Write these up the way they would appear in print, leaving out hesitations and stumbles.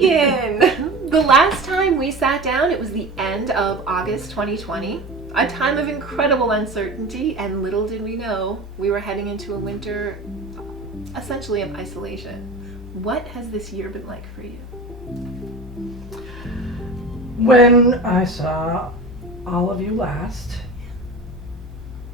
Megan! The last time we sat down, it was the end of August 2020, a time of incredible uncertainty, and little did we know we were heading into a winter essentially of isolation. What has this year been like for you? When I saw all of you last,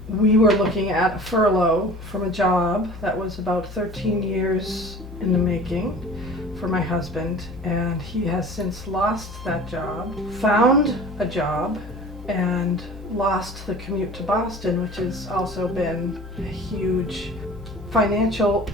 we were looking at a furlough from a job that was about 13 years in the making for my husband, and he has since lost that job, found a job, and lost the commute to Boston, which has also been a huge financial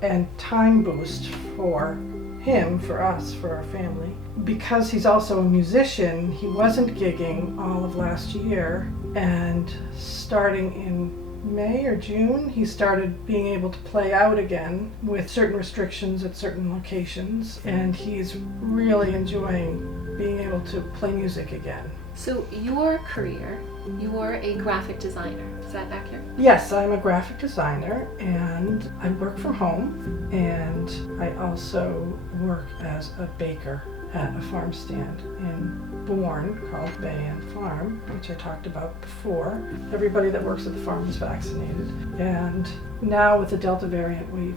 and time boost for him, for us, for our family. Because he's also a musician, he wasn't gigging all of last year, and starting in May or June, he started being able to play out again with certain restrictions at certain locations, and he's really enjoying being able to play music again. So your career, you are a graphic designer, is that accurate? Yes, I'm a graphic designer, and I work from home, and I also work as a baker at a farm stand in Bourne called Bay End Farm, which I talked about before. Everybody that works at the farm is vaccinated, and now with the Delta variant, we've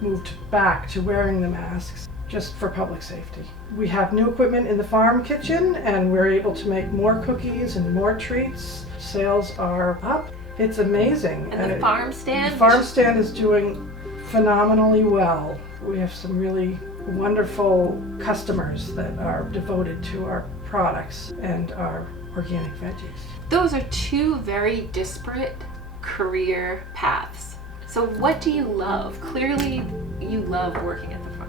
moved back to wearing the masks just for public safety. We have new equipment in the farm kitchen, and we're able to make more cookies and more treats. Sales are up. It's amazing. And the farm stand? The farm stand is doing phenomenally well. We have some really wonderful customers that are devoted to our products and our organic veggies. Those are two very disparate career paths. So what do you love? Clearly you love working at the farm.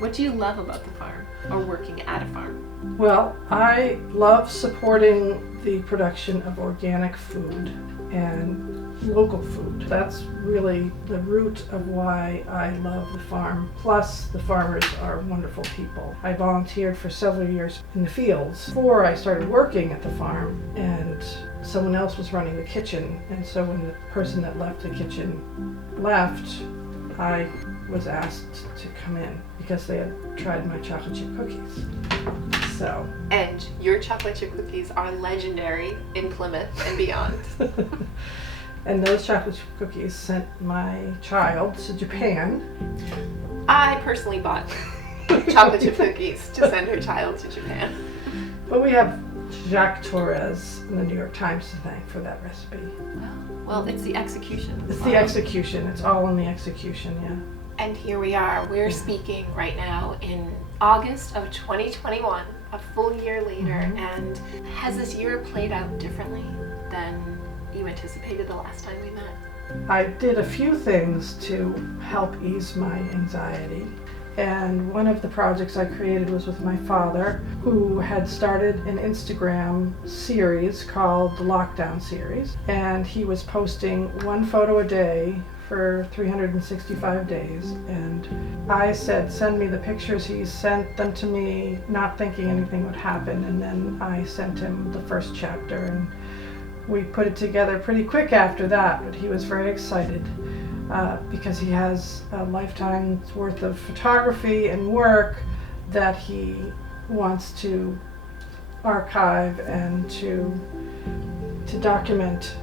What do you love about the farm or working at a farm? Well, I love supporting the production of organic food and local food. That's really the root of why I love the farm. Plus, the farmers are wonderful people. I volunteered for several years in the fields before I started working at the farm, and someone else was running the kitchen. And so when the person that left the kitchen left, I was asked to come in because they had tried my chocolate chip cookies. So. And your chocolate chip cookies are legendary in Plymouth and beyond. And those chocolate chip cookies sent my child to Japan. I personally bought chocolate chip cookies to send her child to Japan. But we have Jacques Torres in the New York Times to thank for that recipe. Well, it's the execution. It's the execution. It's all in the execution, yeah. And here we are. We're speaking right now in August of 2021, a full year later. Mm-hmm. And has this year played out differently than you anticipated the last time we met? I did a few things to help ease my anxiety. And one of the projects I created was with my father, who had started an Instagram series called the Lockdown Series. And he was posting one photo a day for 365 days. And I said, send me the pictures. He sent them to me, not thinking anything would happen. And then I sent him the first chapter, and we put it together pretty quick after that, but he was very excited because he has a lifetime's worth of photography and work that he wants to archive and to document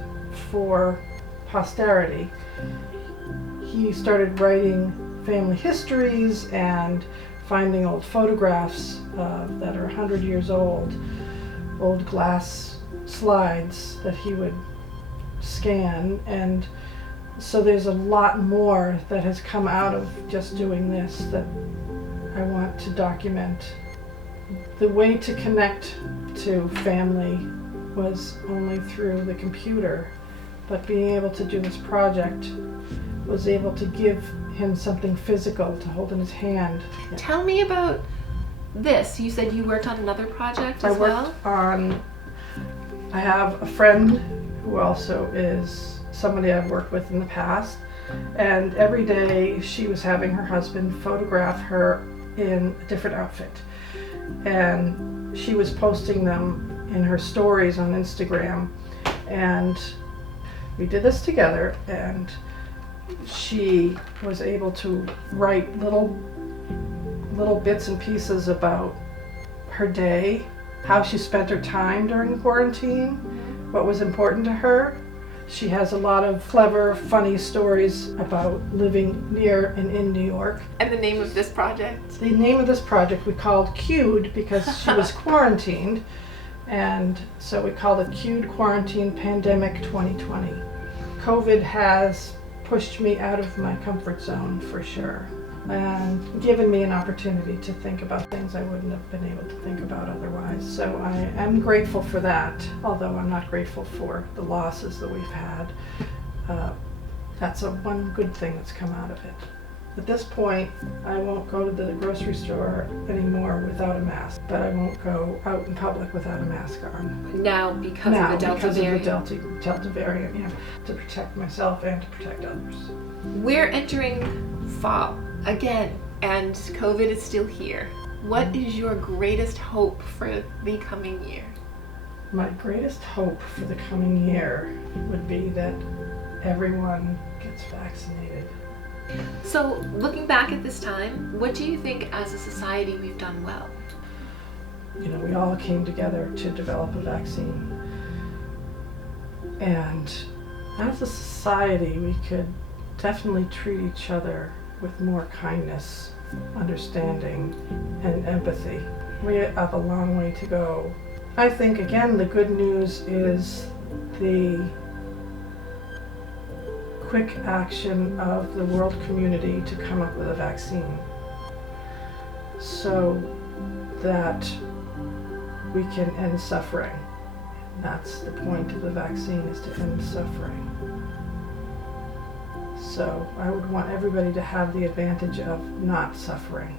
for posterity. He started writing family histories and finding old photographs that are 100 years old glass slides that he would scan, and so there's a lot more that has come out of just doing this that I want to document. The way to connect to family was only through the computer, but being able to do this project was able to give him something physical to hold in his hand. Tell me about this. You said you worked on another project as well? I have a friend who also is somebody I've worked with in the past, and every day she was having her husband photograph her in a different outfit, and she was posting them in her stories on Instagram, and we did this together, and she was able to write little little bits and pieces about her day, how she spent her time during quarantine, what was important to her. She has a lot of clever, funny stories about living near and in New York. And the name of this project? The name of this project we called Cued because she was quarantined, and so we called it Cued Quarantine Pandemic 2020. COVID has pushed me out of my comfort zone for sure, and given me an opportunity to think about things I wouldn't have been able to think about otherwise. So I am grateful for that, although I'm not grateful for the losses that we've had. That's one good thing that's come out of it. At this point, I won't go to the grocery store anymore without a mask, but I won't go out in public without a mask on. Now because of the Delta variant. Of the Delta variant, yeah, to protect myself and to protect others. We're entering fall again, and COVID is still here. What is your greatest hope for the coming year? My greatest hope for the coming year would be that everyone gets vaccinated. So, looking back at this time, what do you think as a society we've done well? You know, we all came together to develop a vaccine. And as a society, we could definitely treat each other with more kindness, understanding, and empathy. We have a long way to go. I think, again, the good news is the quick action of the world community to come up with a vaccine so that we can end suffering. That's the point of the vaccine, is to end suffering. So I would want everybody to have the advantage of not suffering.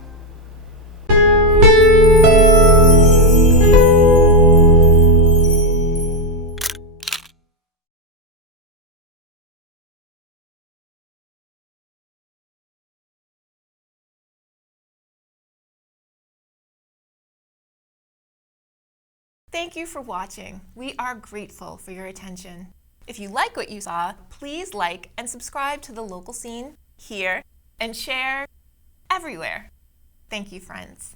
Thank you for watching. We are grateful for your attention. If you like what you saw, please like and subscribe to The Local Scene here and share everywhere. Thank you, friends.